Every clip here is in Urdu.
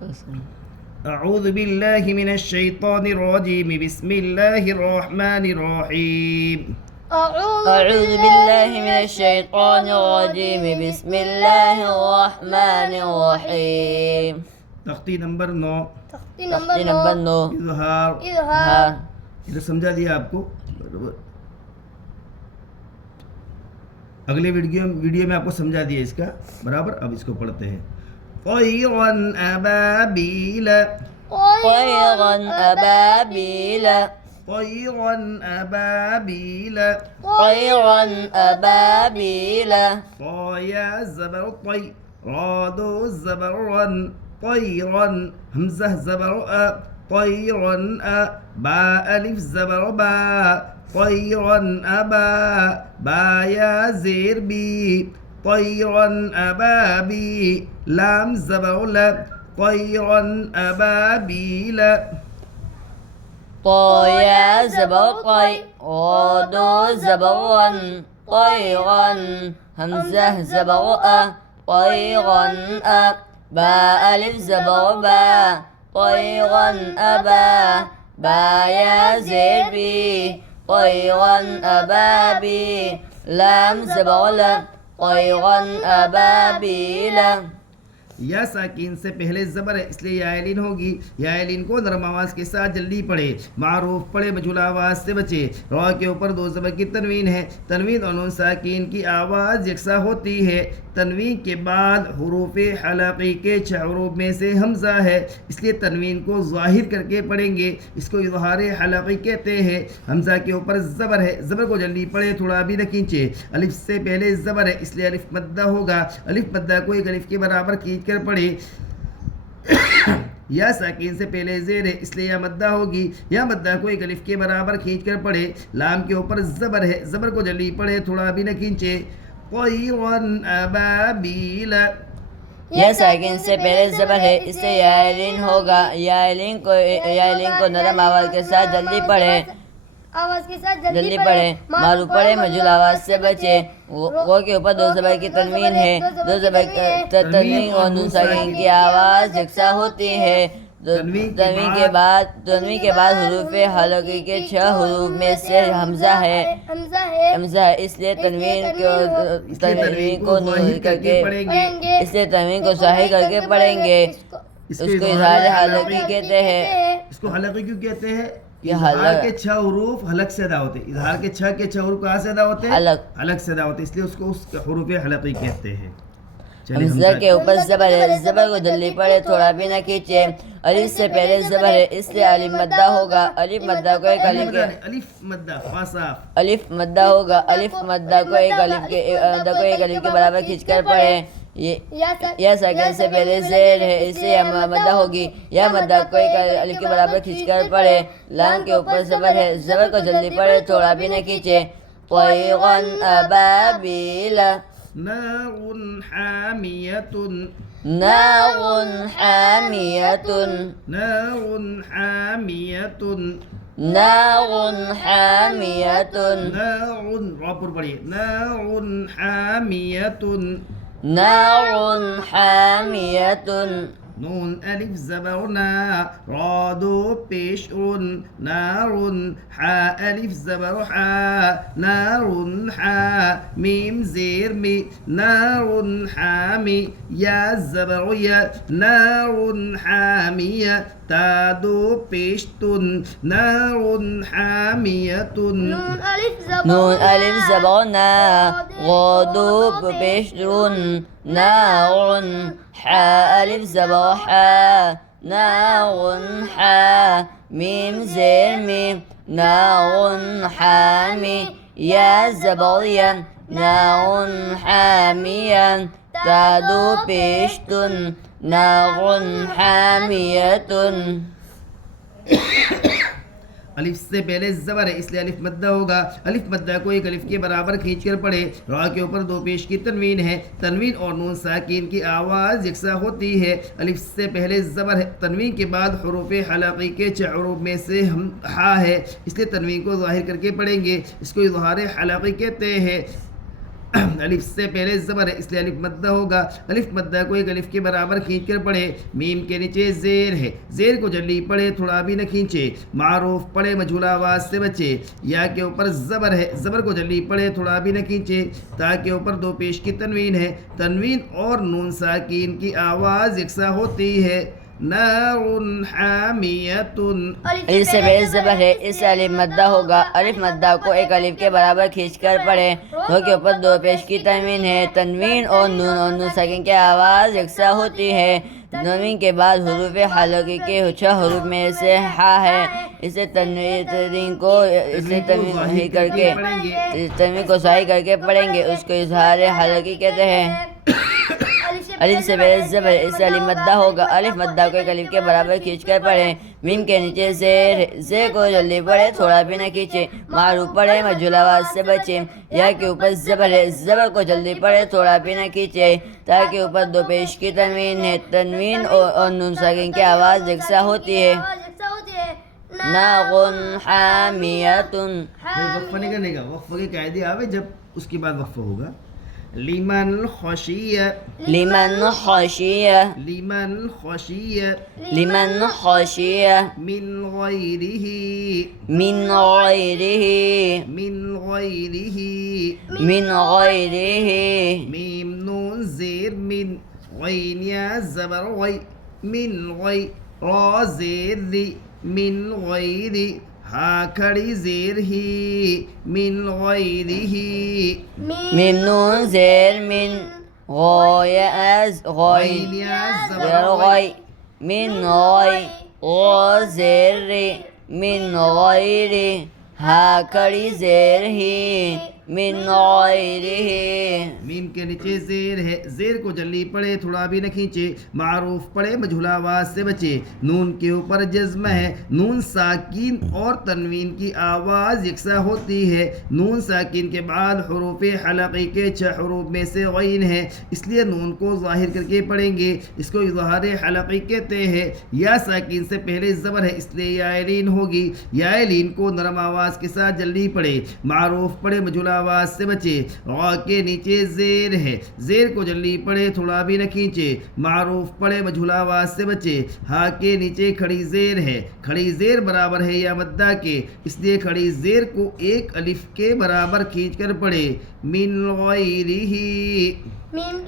أعوذ بالله من الشيطان الرجيم بسم الله الرحمن الرحيم أعوذ بالله من الشيطان الرجيم بسم الله الرحمن الرحيم. تختی نمبر 9 تختی نمبر 9. اظہار. ہاں ادھر سمجھا دیا آپ کو. اگلے ویڈیو میں آپ کو سمجھا دیا اس کا برابر. اب اس کو پڑھتے ہیں. طيرا أبابيل طيرا أبابيل طيرا أبابيل طيرا أبابيل. طايا زبر طي راد زبر رن طيرا همزة زبر أ طيرا أ با ألف زبر با طيرا أبا با يا زير بي طيرا أبابي لام زبر لا طيرا أبابيل. طايا زبر طي راد زبر رن طيرا همزة زبر أ طيرا أ با ألف زبر با طيرا أبا با يا زير بي طيرا أبابي لام زبر لا طيرا أبابيل. یا ساکین سے پہلے زبر ہے اس لیے یا لین ہوگی. یا لین کو نرم آواز کے ساتھ جلدی پڑھے. معروف پڑھے مجھولا آواز سے بچے. را کے اوپر 2 زبر کی تنوین ہے. تنوین اور نون ساکین کی آواز یکساں ہوتی ہے. تنوین کے بعد حروف حلقی کے 6 حروف میں سے حمزہ ہے اس لیے تنوین کو ظاہر کر کے پڑھیں گے. اس کو اظہار حلقی کہتے ہیں. حمزہ کے اوپر زبر ہے. زبر کو جلدی پڑھے تھوڑا بھی نہ کھینچے. الف سے پہلے زبر ہے اس لیے الف مدہ ہوگا. الف مدہ کو ایک الف کے برابر کھینچ کر پڑھے. یا ساکین سے پہلے زیر ہے اس لیے یا مدہ ہوگی. یا مدہ کو ایک الف کے برابر کھینچ کر پڑھے. لام کے اوپر زبر ہے. زبر کو جلدی پڑھے تھوڑا بھی نہ کھینچے. طيرا أبابيل. یا ساکن سے پہلے زبر ہے اس سے یا لین ہوگا. یا لین کو نرم آواز کے ساتھ جلدی پڑھے. جلدی پڑھے. معروف پڑھے مجھول آواز سے بچے. وہ کے اوپر 2 زبر کی تنوین ہے. 2 زبر تنوین اور نون ساکن کی آواز یکساں ہوتی ہے. تنوین کے بعد حروف حلقی کے 6 حروف میں سے حمزہ ہے. اس لیے تنوین کو ظاہر کر کے پڑھیں گے. اس کو اظہار حلقی کہتے ہیں. اس کو حلقی کیوں کہتے ہیں؟ اظہار کے 6 حروف حلق سے ادا ہوتے ہیں. اظہار کے 6 حروف کہاں سے ادا ہوتے ہیں؟ حلق سے ادا ہوتے ہیں. اس لیے اس کو حروف حلقی کہتے ہیں. حمزہ کے اوپر زبر ہے. زبر کو جلدی پڑھے تھوڑا بھی نہ کھینچے. الف سے پہلے زبر ہے اس لیے الف مدہ ہوگا. الف مدہ کو ایک الف کے برابر کھینچ کر پڑھے. یا ساکن سے پہلے زیر ہے اس سے یا مدہ ہوگی. یا مدہ کو ایک الف کے برابر کھینچ کر پڑھے. لام کے اوپر زبر ہے. زبر کو جلدی پڑھے تھوڑا بھی نہ کھینچے. طيرا أبابيل. نار حامية نار حامية نار حامية نار حامية نار رابر بڑی نار حامية نار حامية. نون ألف زبر نا راد پیش نار حا ألف زبر حا نار حا ميم زير مي نار حامي يا زبر يا نار حامية تادو پیشتن نار حامية. نون ألف زبر نا راد پیش نار حا ألف زبر حا نار حا ميم زير ميم نار حامي يا زبر يا نار حامية تادو بيشتن نار حامية. الف سے پہلے زبر ہے اس لیے الف مدہ ہوگا. الف مدہ کو ایک الف کے برابر کھینچ کر پڑھے. را کے اوپر 2 پیش کی تنوین ہے. تنوین اور نون ساکین کی آواز یکساں ہوتی ہے. الف سے پہلے زبر ہے. تنوین کے بعد حروف حلقی کے 6 حروف میں سے ہا ہے اس لیے تنوین کو ظاہر کر کے پڑھیں گے. اس کو اظہار حلقی کہتے ہیں. الف سے پہلے زبر ہے اس لیے الف مدہ ہوگا. الف مدہ کو ایک الف کے برابر کھینچ کر پڑھے. میم کے نیچے زیر ہے, زیر کو جلدی پڑھے, تھوڑا بھی نہ کھینچے. معروف پڑھے, مجھول آواز سے بچے. یا کے اوپر زبر ہے, زبر کو جلدی پڑھے, تھوڑا بھی نہ کھینچے. تا کے اوپر دو پیش کی تنوین ہے, تنوین اور نون ساکین کی آواز یکساں ہوتی ہے. نار حامیۃ. الف سے پہلے زبر ہے اس سے الف مدہ ہوگا. الف مدہ کو ایک الف کے برابر کھینچ کر پڑھے. نون کے اوپر دو پیش کی تنوین ہے, تنوین اور نون ساکن کی آواز یکساں ہوتی ہے. تنوین کے بعد حروف حلقی کے 6 حروف میں سے ہا ہے. اسے تنوین کو صحیح کر کے پڑھیں گے, اس کو اظہار حلقی کہتے ہیں. الف سے پہلے زبر اس سے الف مدہ ہوگا. الف مدہ کو ایک الف کے برابر کھینچ کر پڑھیں. میم کے نیچے زیر ہے, زیر کو جلدی پڑھے, تھوڑا بھی نہ کھینچے. معروف پڑھے, مجھول آواز سے بچے. یا کے اوپر زبر ہے, زبر کو جلدی پڑھے, تھوڑا بھی نہ کھینچے. تا کے اوپر دو پیش کی تنوین ہے, تنوین اور نون ساکن کی آواز یکساں ہوتی ہے. نار حامیۃ. وقفہ نہیں کرنے کا, وقفہ کے قاعدے آوے جب اس کے بعد وقفہ ہوگا. لمن خشیہ, لمن خشیہ, لمن خشیہ, لمن خشیہ, من غیرہ, من غیرہ, من غیرہ, من غیرہ. میم نون زیر من, غین یا زبر غی, من غی, را زیر ری, من غیری, ہا کھڑی زیر ہی, من غیرہ, میم نون زیر من, غین غین یا زبر زیر غی, من غی, غا زیر ری, من غیری, ہا کھڑی زیر ہی, من غیرہ. میم کے نیچے زیر ہے, زیر کو جلدی پڑھے, تھوڑا بھی نہ کھینچے. معروف پڑھے, مجھول آواز سے بچے. نون کے اوپر جزم ہے, نون ساکین اور تنوین کی آواز یکساں ہوتی ہے. نون ساکین کے بعد حروف حلقی کے 6 حروف میں سے غین ہے, اس لیے نون کو ظاہر کر کے پڑھیں گے, اس کو اظہار حلقی کہتے ہیں. یا ساکین سے پہلے زبر ہے اس لیے یا لین ہوگی. یا لین کو نرم آواز کے ساتھ جلدی پڑھے. معروف پڑھے, مجھول آواز سے بچے. غا کے نیچے زیر ہے, زیر کو جلدی پڑھے, تھوڑا بھی نہ کھینچے. معروف پڑھے, مجھول آواز سے بچے. ہا کے نیچے کھڑی زیر ہے, کھڑی زیر برابر ہے یا مدہ کے, اس لیے کھڑی زیر کو ایک الف کے برابر کھینچ کر پڑھے. من غیرہ,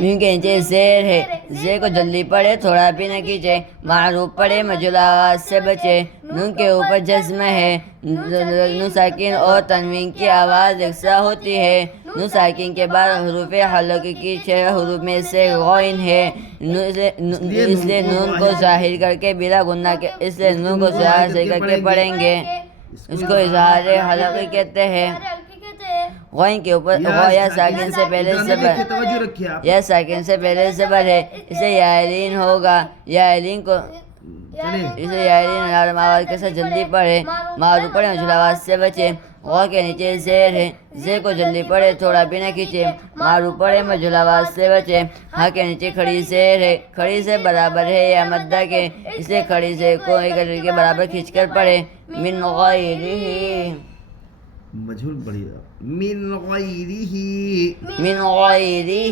میم کے نیچے زیر ہے, زیر کو جلدی پڑھے, تھوڑا بھی نہ کھینچے. معروف پڑھے, مجھول آواز سے بچے. نون کے اوپر جزم ہے, نون ساکن اور تنوین کی آواز یکساں ہوتی ہے. نون ساکن کے بعد حروف حلقی کی 6 حروف میں سے غین ہے, اس لیے نون کو ظاہر کر کے بلا گناہ کے, اس لیے نون کو ظاہر سے کر کے پڑھیں گے, اس کو اظہار حلقی کہتے ہیں. غین کے اوپر یا ساکن سے پہلے زبر, توجہ رکھیے آپ. یا ساکن سے پہلے زبر ہے, اسے یا لین ہوگا. یا لین کو اسے یا لین نرم آواز کے ساتھ جلدی پڑھے. معروف پڑھے, مجھول آواز سے بچے. غا کے نیچے زیر ہے, زیر کو جلدی پڑھے, تھوڑا بھی نہ کھینچے. معروف پڑھے, مجھول آواز سے بچے. ہا کے نیچے کھڑی زیر ہے, کھڑی سے برابر ہے یا مدہ کے, اس لیے کھڑی زیر کو ایک الف کے برابر کھینچ کر پڑھے. من غیرہ, مجھول پڑھیے. من غیرہ, من غیرہ,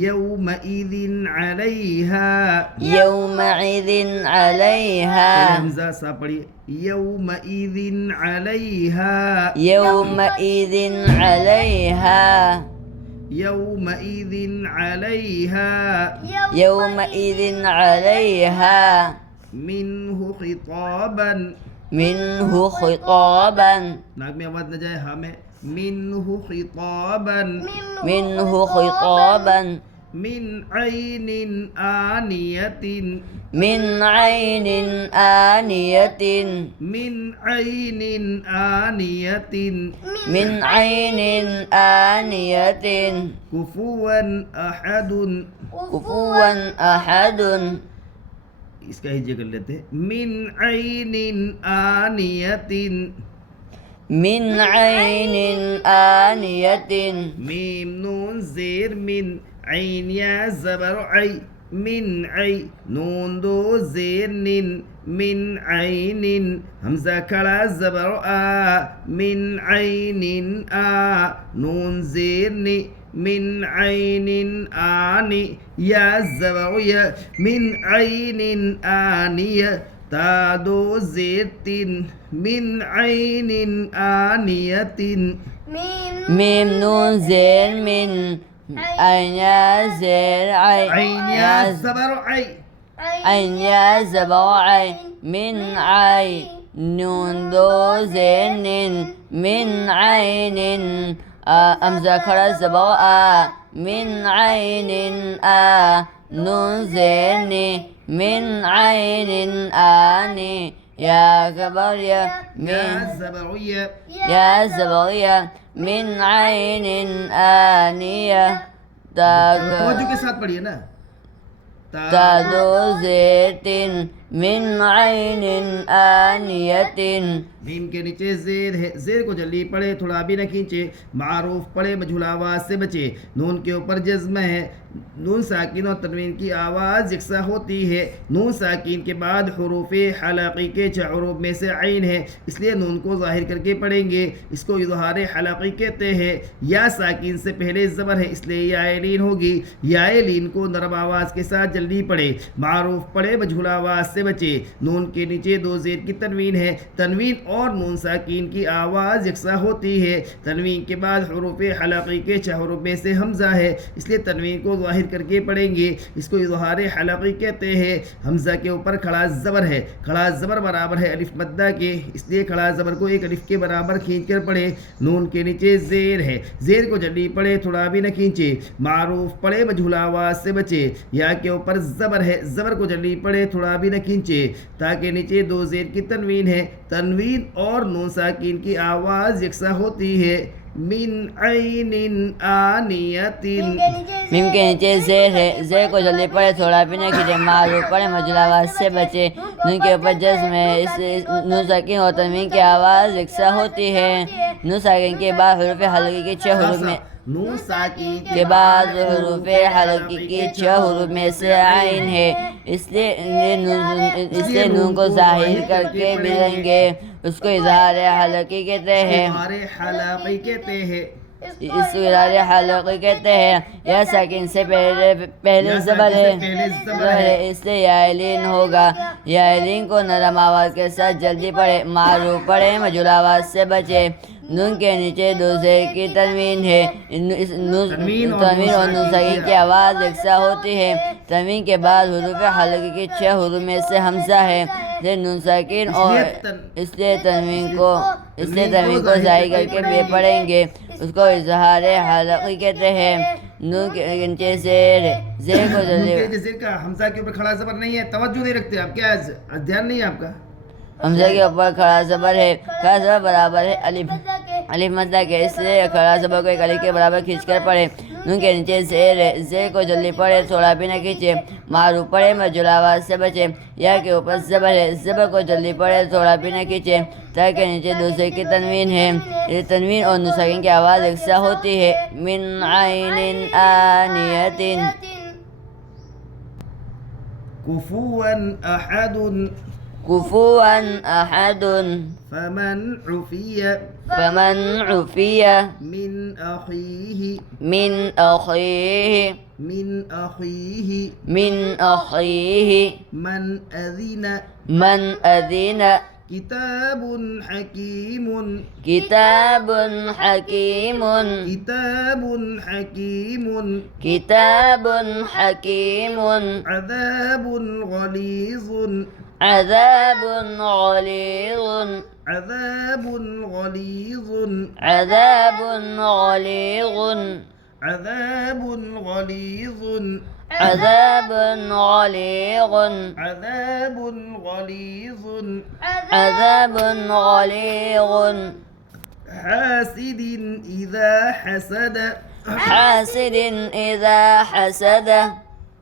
یومئذ علیہا, یومئذ علیہا, حمزہ سا پڑھیے. یومئذ علیہا, یومئذ علیہا, یومئذ علیہا, یومئذ علیہا. منہ خطابا, منہ خطابا, ناک میں آواز نہ جائے, ہاں میں. منہ خطابا, منہ خطابا, من عین آنیۃ, من عین آنیۃ, من عین آنیۃ, من عین آنیۃ, کفوا احد, کفوا احد, اس کا ہجے کر لیتے ہیں. من عین آنیۃ, من عین آنیۃ, میم نون زیر من, عین یا زبر عی, من عی, نون دو زیر نن, من عین, حمزہ کھڑا زبر آ, من عین آ, نون زیر نی, من عين آني يا الزبر يا من عين آنية تا دو زير تين من عين آنية ميم نون زين من عين يا زير عين يا زبر عين عين يا زبر عين من عين نون دو زين من عين أمزة كرا زبر من عين نون زين من عين آني يا زبر يا يا من الزبر يا يا زبرية من عين آنية توجہ کے ساتھ پڑھیے نا تدو زيت من عين آنية میم کے نیچے زیر ہے، زیر کو جلدی پڑھے، تھوڑا بھی نہ کھینچے، معروف پڑھے، مجھول آواز سے بچے، نون کے اوپر جزم ہے، نون ساکن اور تنوین کی آواز یکساں ہوتی ہے، نون ساکن کے بعد حروف حلقی کے 6 حروف میں سے عین ہے، اس لیے نون کو ظاہر کر کے پڑھیں گے، اس کو اظہار حلقی کہتے ہیں۔ یا ساکن سے پہلے زبر ہے، اس لیے یا لین ہوگی، یا لین کو نرم آواز کے ساتھ جلدی پڑھے، معروف پڑھے، مجھول آواز سے بچے، نون کے نیچے 2 زیر کی تنوین ہے، تنوین اور نون ساکین کی آواز یکساں ہوتی ہے، تنوین کے بعد حروف حلقی کے 6 حروف میں سے حمزہ ہے، اس لیے تنوین کو ظاہر کر کے پڑھیں گے، اس کو اظہار حلقی کہتے ہیں۔ حمزہ کے اوپر کھڑا زبر ہے، کھڑا زبر برابر ہے الف مدہ کے، اس لیے کھڑا زبر کو ایک الف کے برابر کھینچ کر پڑھے، نون کے نیچے زیر ہے، زیر کو جلدی پڑھے، تھوڑا بھی نہ کھینچے، معروف پڑھے، مجھول آواز سے بچے، یا کے اوپر زبر ہے، زبر کو جلدی پڑھے، تھوڑا بھی نہ کھینچے، تاکہ نیچے 2 زیر کی تنوین ہے، تنوین اور نون ساکین کی آواز یکساں ہوتی ہے۔ من عین آنیۃ، میم کے نیچے زیر ہے، زیر کو جلدی پڑھے، تھوڑا بھی نہ کھینچے، معروف پڑھے، مجھول آواز سے بچے، نون کے اوپر جزم ہے، اس نون ساکن اور تنوین کی آواز یکساں ہوتی ہے، نون ساکن کے بعد حروف حلقی کے 6 حروف میں نون ساکین کے بعد حروف حلقی کے 6 حروف میں سے عین ہے، اس لیے نون کو ظاہر کر کے ملیں گے، اس کو اظہار حلقی کہتے ہیں، اظہار حلقی کہتے ہیں۔ اس کو اظہار حلقی کہتے ہیں۔ یا ساکن سے پہلے زبر ہے، اس لیے یا لین ہوگا، یا لین کو نرم آواز کے ساتھ جلدی پڑھے، معروف پڑھے، مجھول آواز سے بچے، نون کے نیچے 2 زیر کی تنوین ہے، تنوین اور نون ساکن کی آواز یکساں ہوتی ہے، تنوین کے بعد حروف حلقی کے 6 حروف میں سے حمزہ ہے، نون ساکن اور اس لیے تنوین کو ظاہر کر کے بھی پڑھیں گے، اس کو اظہار حلقی کہتے ہیں۔ نون کے نیچے زیر ہے، زیر کو زیر کا حمزہ کے اوپر کھڑا زبر نہیں ہے، توجہ نہیں رکھتے آپ، کیا دھیان نہیں ہے آپ کا؟ حمزہ کے اوپر کھڑا زبر ہے، کھڑا زبر برابر ہے الف مدہ کے، اس لیے کھڑا زبر کو ایک الف کے برابر کھینچ کر پڑھے، نون کے نیچے زیر ہے، زیر کو جلدی پڑھے، تھوڑا بھی نہ کھینچے، معروف پڑھے، مجھول آواز سے بچے، یا کے اوپر زبر ہے، زبر کو جلدی پڑھے، تھوڑا بھی نہ کھینچے، تاکہ نیچے 2 زیر کی تنوین ہے، یہ تنوین اور نون ساکن کی آواز یکساں ہوتی ہے۔ من عین آنیۃ، کفوا احد کفوا احد، فمن عفی من اخیہ من أخيه من أخيه من أذن کتاب حکیم كتاب حكيم کتاب حکیم كتاب حكيم عذاب غلیظ عذاب غليظ عذاب غلیظ عذاب غليظ عذاب غلیظ عذاب غليظ عذاب غلیظ عذاب غليظ حاسد اذا حسد حاسد إذا حسد